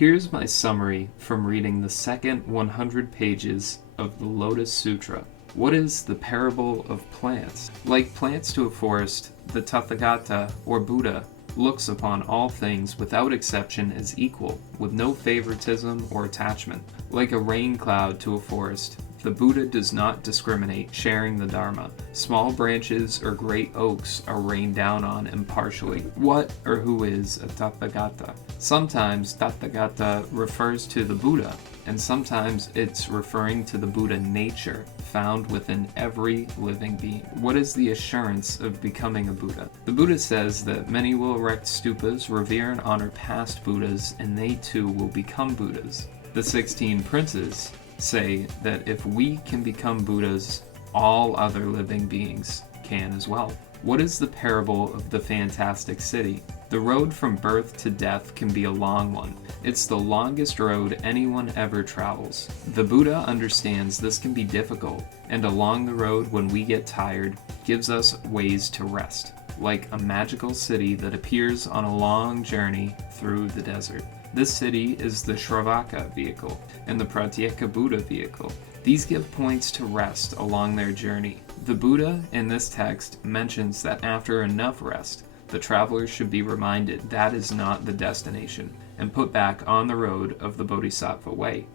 Here's my summary from reading the second 100 pages of the Lotus Sutra. What is the parable of plants? Like plants to a forest, the Tathagata, or Buddha, looks upon all things without exception as equal, with no favoritism or attachment. Like a rain cloud to a forest, the Buddha does not discriminate, sharing the Dharma. Small branches or great oaks are rained down on impartially. What or who is a Tathagata? Sometimes Tathagata refers to the Buddha, and sometimes it's referring to the Buddha nature found within every living being. What is the assurance of becoming a Buddha? The Buddha says that many will erect stupas, revere and honor past Buddhas, and they too will become Buddhas. The 16 princes say that if we can become Buddhas, all other living beings can as well. What is the parable of the fantastic city? The road from birth to death can be a long one. It's the longest road anyone ever travels. The Buddha understands this can be difficult, and along the road when we get tired, gives us ways to rest, like a magical city that appears on a long journey through the desert. This city is the Shravaka vehicle and the Pratyeka Buddha vehicle. These give points to rest along their journey. The Buddha in this text mentions that after enough rest, the traveler should be reminded that is not the destination and put back on the road of the Bodhisattva way.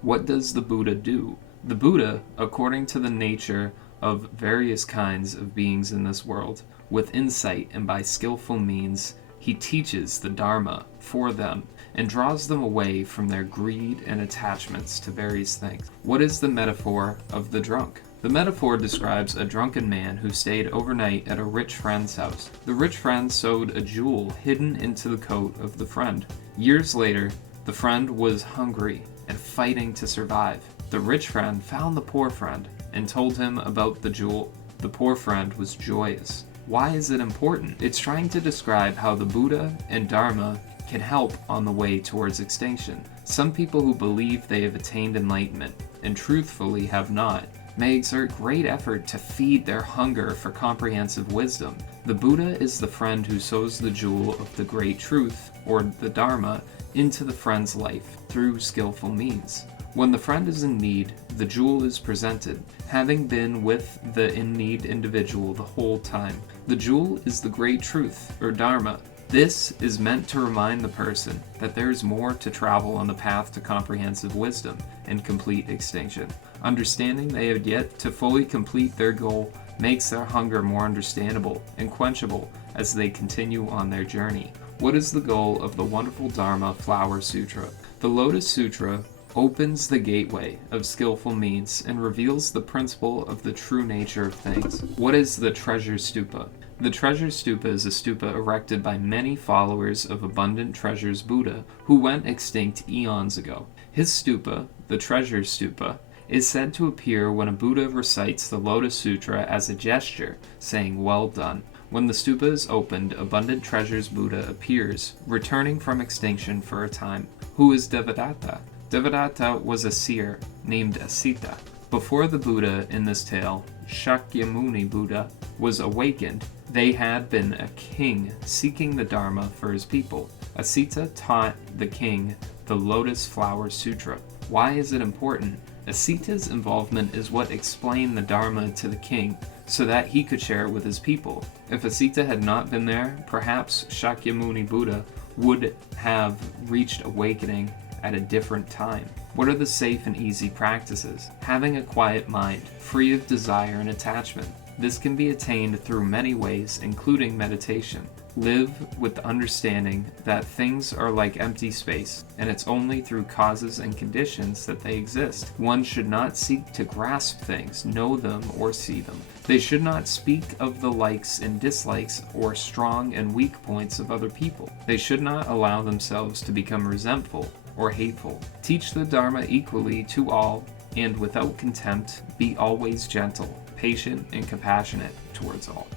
What does the Buddha do? The Buddha, according to the nature of various kinds of beings in this world, with insight and by skillful means, he teaches the Dharma for them and draws them away from their greed and attachments to various things. What is the metaphor of the drunk? The metaphor describes a drunken man who stayed overnight at a rich friend's house. The rich friend sewed a jewel hidden into the coat of the friend. Years later, the friend was hungry and fighting to survive. The rich friend found the poor friend and told him about the jewel. The poor friend was joyous. Why is it important? It's trying to describe how the Buddha and Dharma can help on the way towards extinction. Some people who believe they have attained enlightenment, and truthfully have not, may exert great effort to feed their hunger for comprehensive wisdom. The Buddha is the friend who sows the jewel of the great truth, or the Dharma, into the friend's life through skillful means. When the friend is in need, the jewel is presented, having been with the in-need individual the whole time. The jewel is the great truth, or Dharma. This is meant to remind the person that there is more to travel on the path to comprehensive wisdom and complete extinction. Understanding they have yet to fully complete their goal makes their hunger more understandable and quenchable as they continue on their journey. What is the goal of the wonderful Dharma Flower Sutra? The Lotus Sutra opens the gateway of skillful means and reveals the principle of the true nature of things. What is the treasure stupa? The treasure stupa is a stupa erected by many followers of Abundant Treasures Buddha who went extinct eons ago. His stupa, the treasure stupa, is said to appear when a Buddha recites the Lotus Sutra as a gesture, saying, "Well done." When the stupa is opened, Abundant Treasures Buddha appears, returning from extinction for a time. Who is Devadatta? Devadatta was a seer named Asita. Before the Buddha in this tale, Shakyamuni Buddha, was awakened, they had been a king seeking the Dharma for his people. Asita taught the king the Lotus Flower Sutra. Why is it important? Asita's involvement is what explained the Dharma to the king so that he could share it with his people. If Asita had not been there, perhaps Shakyamuni Buddha would have reached awakening at a different time. What are the safe and easy practices? Having a quiet mind, free of desire and attachment. This can be attained through many ways, including meditation. Live with the understanding that things are like empty space, and it's only through causes and conditions that they exist. One should not seek to grasp things, know them, or see them. They should not speak of the likes and dislikes or strong and weak points of other people. They should not allow themselves to become resentful or hateful. Teach the Dharma equally to all, and without contempt, be always gentle, patient, and compassionate towards all.